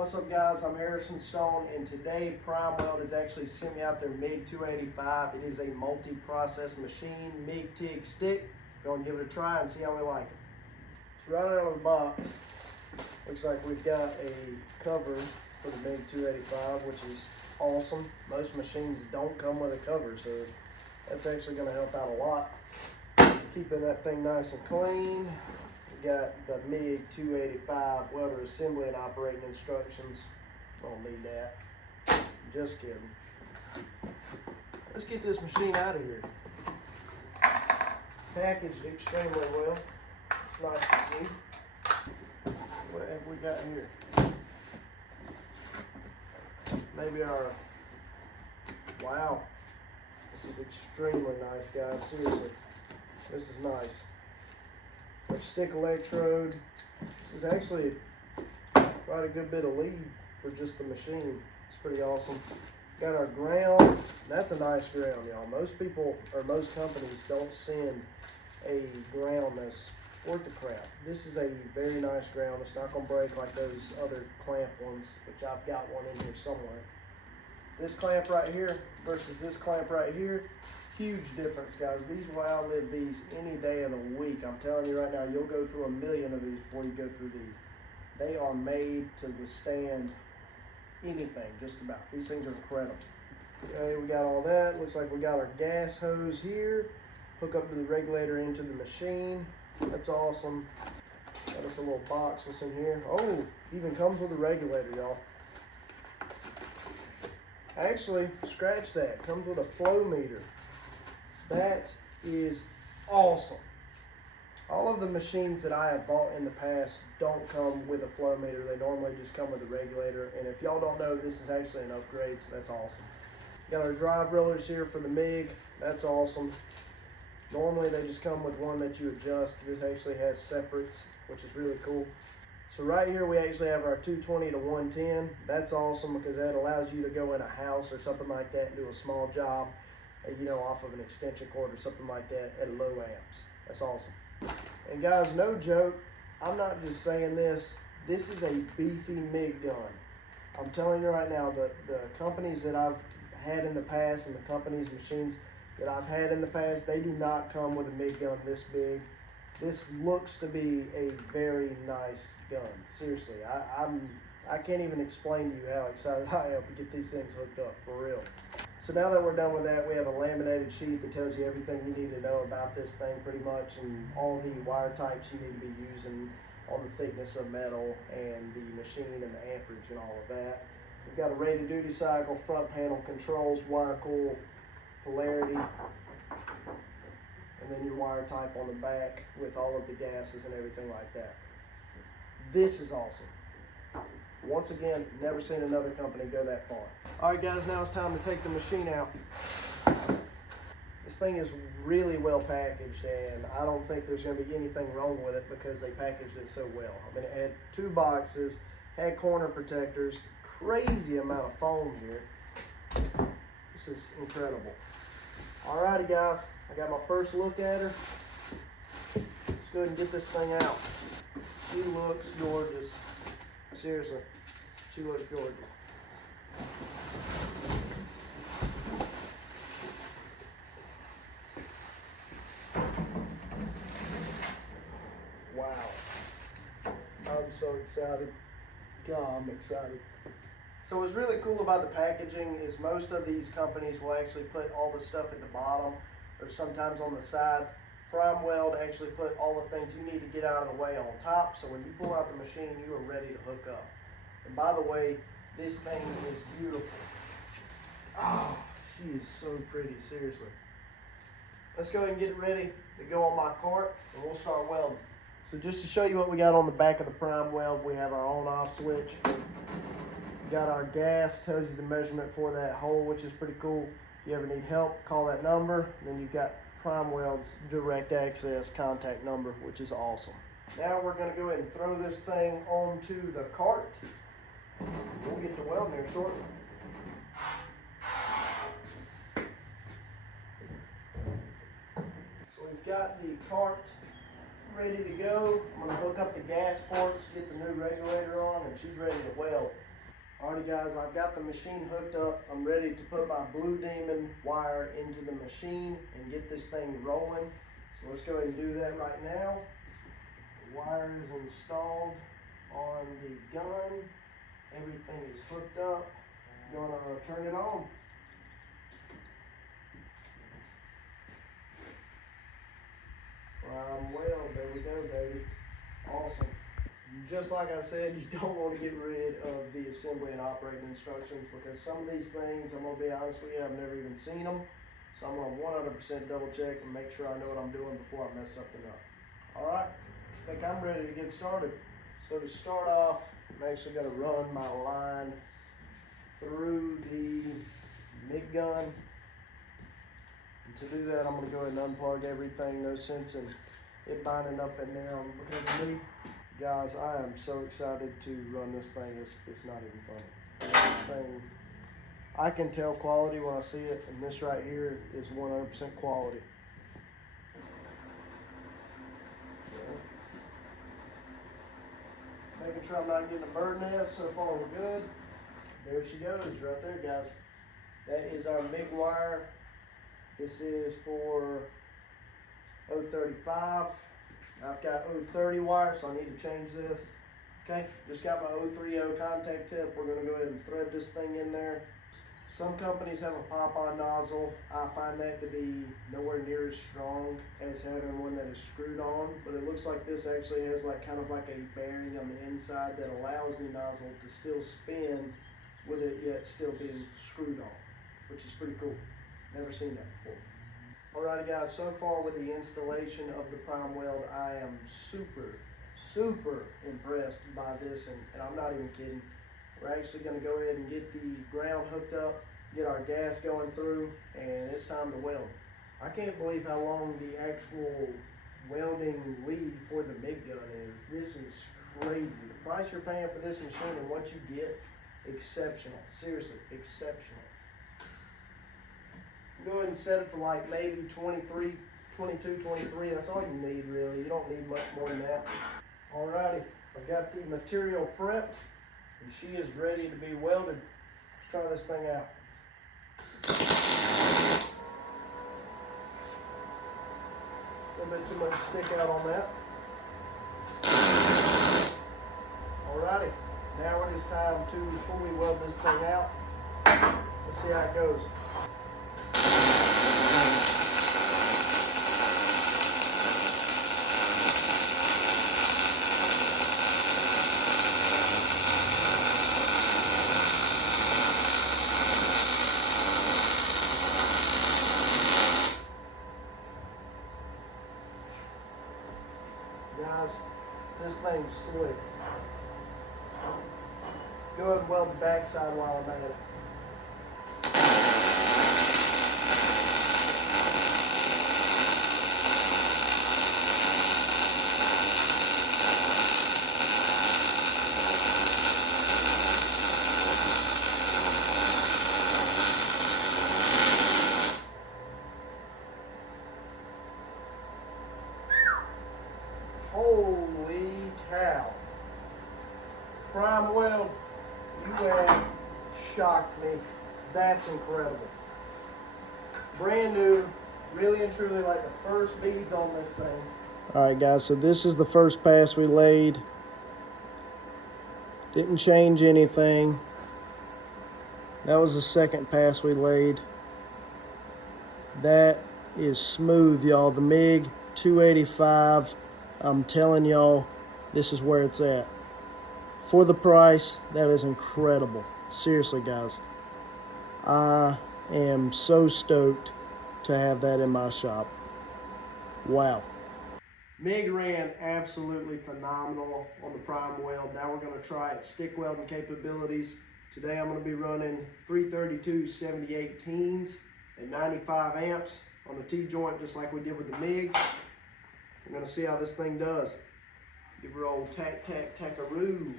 What's up guys, I'm Harrison Stone, and today Prime Weld has actually sent me out their MIG 285. It is a multi-process machine, MIG TIG stick. Go and give it a try and see how we like it. So right out of the box, looks like we've got a cover for the MIG 285, which is awesome. Most machines don't come with a cover, so that's actually going to help out a lot. Keeping that thing nice and clean. We got the MIG 285 welder assembly and operating instructions. Don't need that. Just kidding. Let's get this machine out of here. Packaged extremely well. It's nice to see. What have we got here? Maybe our, wow. This is extremely nice, guys. Seriously. This is nice. Our stick electrode. This is actually quite a good bit of lead for just the machine. It's pretty awesome. Got our ground. That's a nice ground, y'all. Most people or most companies don't send a ground that's worth the crap. This is a very nice ground. It's not going to break like those other clamp ones, which I've got one in here somewhere. This clamp right here versus this clamp right here. Huge difference, guys. These will outlive these any day of the week. I'm telling you right now, you'll go through a million of these before you go through these. They are made to withstand anything, just about. These things are incredible. Okay, we got all that. Looks like we got our gas hose here. Hook up to the regulator into the machine. That's awesome. Got us a little box. What's in here? Oh, even comes with a regulator, y'all. Actually, scratch that. Comes with a flow meter. That is awesome. All of the machines that I have bought in the past don't come with a flow meter. They normally just come with a regulator. And if y'all don't know, this is actually an upgrade, so that's awesome. Got our drive rollers here for the MIG. That's awesome. Normally they just come with one that you adjust. This actually has separates, which is really cool. So right here we actually have our 220 to 110. That's awesome because that allows you to go in a house or something like that and do a small job, you know, off of an extension cord or something like that at low amps. That's awesome. And guys, no joke, I'm not just saying this. This is a beefy MIG gun. I'm telling you right now, the companies that I've had in the past and the companies' machines that I've had in the past, they do not come with a MIG gun this big. This looks to be a very nice gun. Seriously, I can't even explain to you how excited I am to get these things hooked up, for real. So now that we're done with that, we have a laminated sheet that tells you everything you need to know about this thing pretty much, and all the wire types you need to be using on the thickness of metal and the machine and the amperage and all of that. We've got a rated duty cycle, front panel controls, wire coil, polarity, and then your wire type on the back with all of the gases and everything like that. This is awesome. Once again, never seen another company go that far. All right, guys, now it's time to take the machine out. This thing is really well packaged, and I don't think there's going to be anything wrong with it because they packaged it so well. I mean, it had 2 boxes, had corner protectors, crazy amount of foam here. This is incredible. All righty, guys, I got my first look at her. Let's go ahead and get this thing out. She looks gorgeous. Seriously, she looks gorgeous. Wow. I'm so excited. God, I'm excited. So what's really cool about the packaging is most of these companies will actually put all the stuff at the bottom or sometimes on the side. Prime Weld actually put all the things you need to get out of the way on top, so when you pull out the machine, you are ready to hook up. And by the way, this thing is beautiful. Oh, she is so pretty, seriously. Let's go ahead and get ready to go on my cart, and we'll start welding. So just to show you what we got on the back of the Prime Weld, we have our on-off switch. We got our gas, tells you the measurement for that hole, which is pretty cool. If you ever need help, call that number. And then you've got Prime Weld's direct access contact number, which is awesome. Now we're going to go ahead and throw this thing onto the cart. We'll get to welding here shortly. So we've got the cart ready to go. I'm going to hook up the gas ports, get the new regulator on, and she's ready to weld. Alrighty guys, I've got the machine hooked up. I'm ready to put my Blue Demon wire into the machine and get this thing rolling. So let's go ahead and do that right now. The wire is installed on the gun. Everything is hooked up. I'm gonna turn it on. Prime Weld, there we go, baby. Awesome. Just like I said, you don't want to get rid of the assembly and operating instructions, because some of these things, I'm going to be honest with you, I've never even seen them. So I'm going to 100% double check and make sure I know what I'm doing before I mess something up. Alright, I think I'm ready to get started. So to start off, I'm actually going to run my line through the MIG gun. And to do that, I'm going to go ahead and unplug everything. No sense in it binding up in there because of me. Guys, I am so excited to run this thing. It's not even funny. This thing, I can tell quality when I see it, and this right here is 100% quality. Making sure I'm not getting a bird nest. So far we're good. There she goes, right there, guys. That is our MIG wire. This is for 035. I've got 030 wire, so I need to change this. Okay, just got my 030 contact tip. We're gonna go ahead and thread this thing in there. Some companies have a pop-on nozzle. I find that to be nowhere near as strong as having one that is screwed on, but it looks like this actually has like kind of like a bearing on the inside that allows the nozzle to still spin with it yet still being screwed on, which is pretty cool. Never seen that before. Alrighty guys, so far with the installation of the Prime Weld, I am super impressed by this, and I'm not even kidding. We're actually going to go ahead and get the ground hooked up, get our gas going through, and it's time to weld. I can't believe how long the actual welding lead for the MIG gun is. This is crazy. The price you're paying for this machine and what you get, exceptional. Seriously, exceptional. Go ahead and set it for like maybe 23, 22, 23. That's all you need really. You don't need much more than that. Alrighty, I've got the material prepped and she is ready to be welded. Let's try this thing out. A little bit too much stick out on that. Alrighty, now it is time to fully weld this thing out. Let's see how it goes. Guys, this thing's slick. Go ahead and weld the backside while I'm at it. Holy cow. Prime Weld, you have shocked me. That's incredible. Brand new, really and truly like the first beads on this thing. Alright guys, so this is the first pass we laid. Didn't change anything. That was the second pass we laid. That is smooth, y'all. The MIG 285. I'm telling y'all, this is where it's at. For the price, that is incredible. Seriously, guys. I am so stoked to have that in my shop. Wow. MIG ran absolutely phenomenal on the Prime Weld. Now we're going to try its stick welding capabilities. Today I'm going to be running 332 7018s at 95 amps on the T-joint just like we did with the MIG. I'm going to see how this thing does. Give her old tack-tack-tackaroo.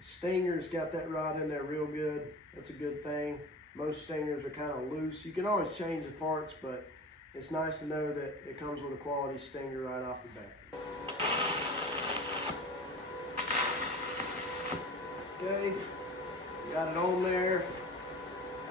Stinger's got that rod in there real good. That's a good thing. Most stingers are kind of loose. You can always change the parts, but it's nice to know that it comes with a quality stinger right off the bat. Okay, got it on there.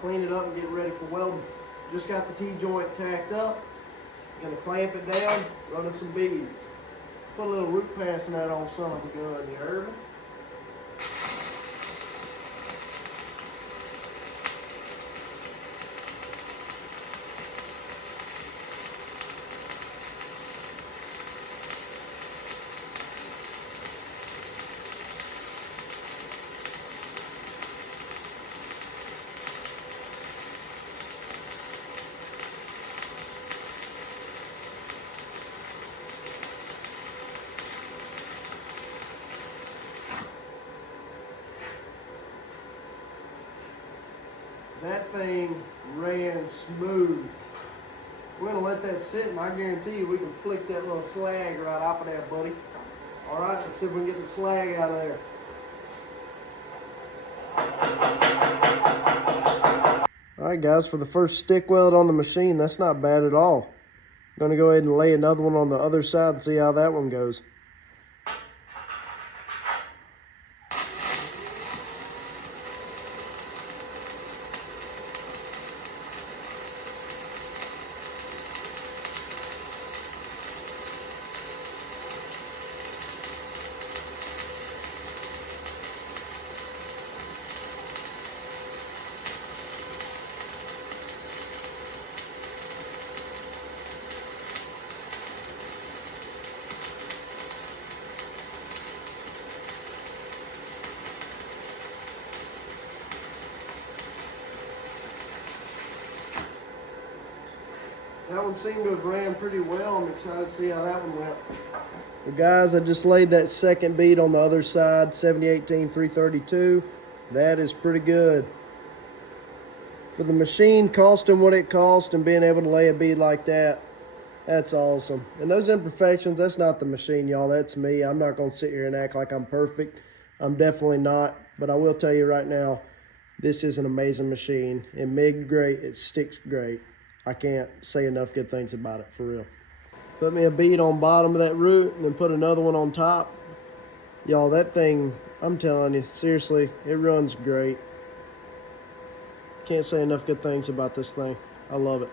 Clean it up and get ready for welding. Just got the T-joint tacked up. Gonna clamp it down, running some beads. Put a little root pass in that old son of a gun, you heard me? That thing ran smooth. We're gonna let that sit, and I guarantee you we can flick that little slag right off of there, buddy. All right, let's see if we can get the slag out of there. All right, guys, for the first stick weld on the machine, that's not bad at all. I'm gonna go ahead and lay another one on the other side and see how that one goes. That one seemed to have ran pretty well. I'm excited to see how that one went. Well, guys, I just laid that second bead on the other side, 7018 332. That is pretty good. For the machine costing what it cost and being able to lay a bead like that, that's awesome. And those imperfections, that's not the machine, y'all. That's me. I'm not going to sit here and act like I'm perfect. I'm definitely not. But I will tell you right now, this is an amazing machine. It MIG great. It sticks great. I can't say enough good things about it, for real. Put me a bead on bottom of that root and then put another one on top. Y'all, that thing, I'm telling you, seriously, it runs great. Can't say enough good things about this thing. I love it.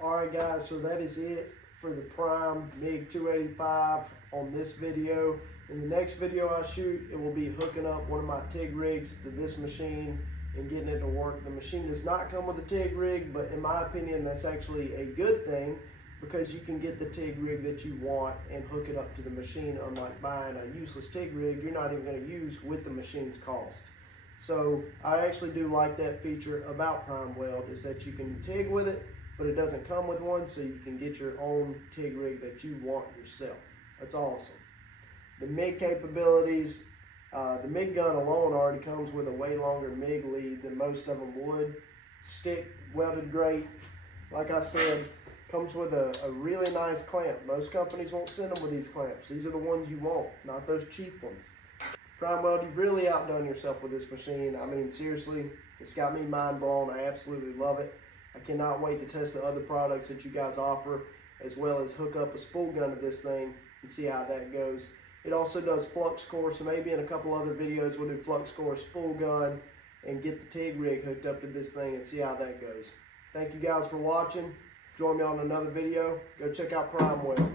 All right, guys, so that is it for the Prime MIG 285 on this video. In the next video I shoot, it will be hooking up one of my TIG rigs to this machine and getting it to work. The machine does not come with a TIG rig, but in my opinion, that's actually a good thing because you can get the TIG rig that you want and hook it up to the machine, unlike buying a useless TIG rig you're not even going to use with the machine's cost. So I actually do like that feature about Prime Weld, is that you can TIG with it, but it doesn't come with one, so you can get your own TIG rig that you want yourself. That's awesome. The MIG capabilities, the MIG gun alone already comes with a way longer MIG lead than most of them would. Stick welded great. Like I said, comes with a really nice clamp. Most companies won't send them with these clamps. These are the ones you want, not those cheap ones. Prime Weld, you've really outdone yourself with this machine. I mean, seriously, it's got me mind blown. I absolutely love it. I cannot wait to test the other products that you guys offer, as well as hook up a spool gun to this thing and see how that goes. It also does flux core, so maybe in a couple other videos we'll do flux core, spool gun, and get the TIG rig hooked up to this thing and see how that goes. Thank you guys for watching. Join me on another video. Go check out Prime Weld.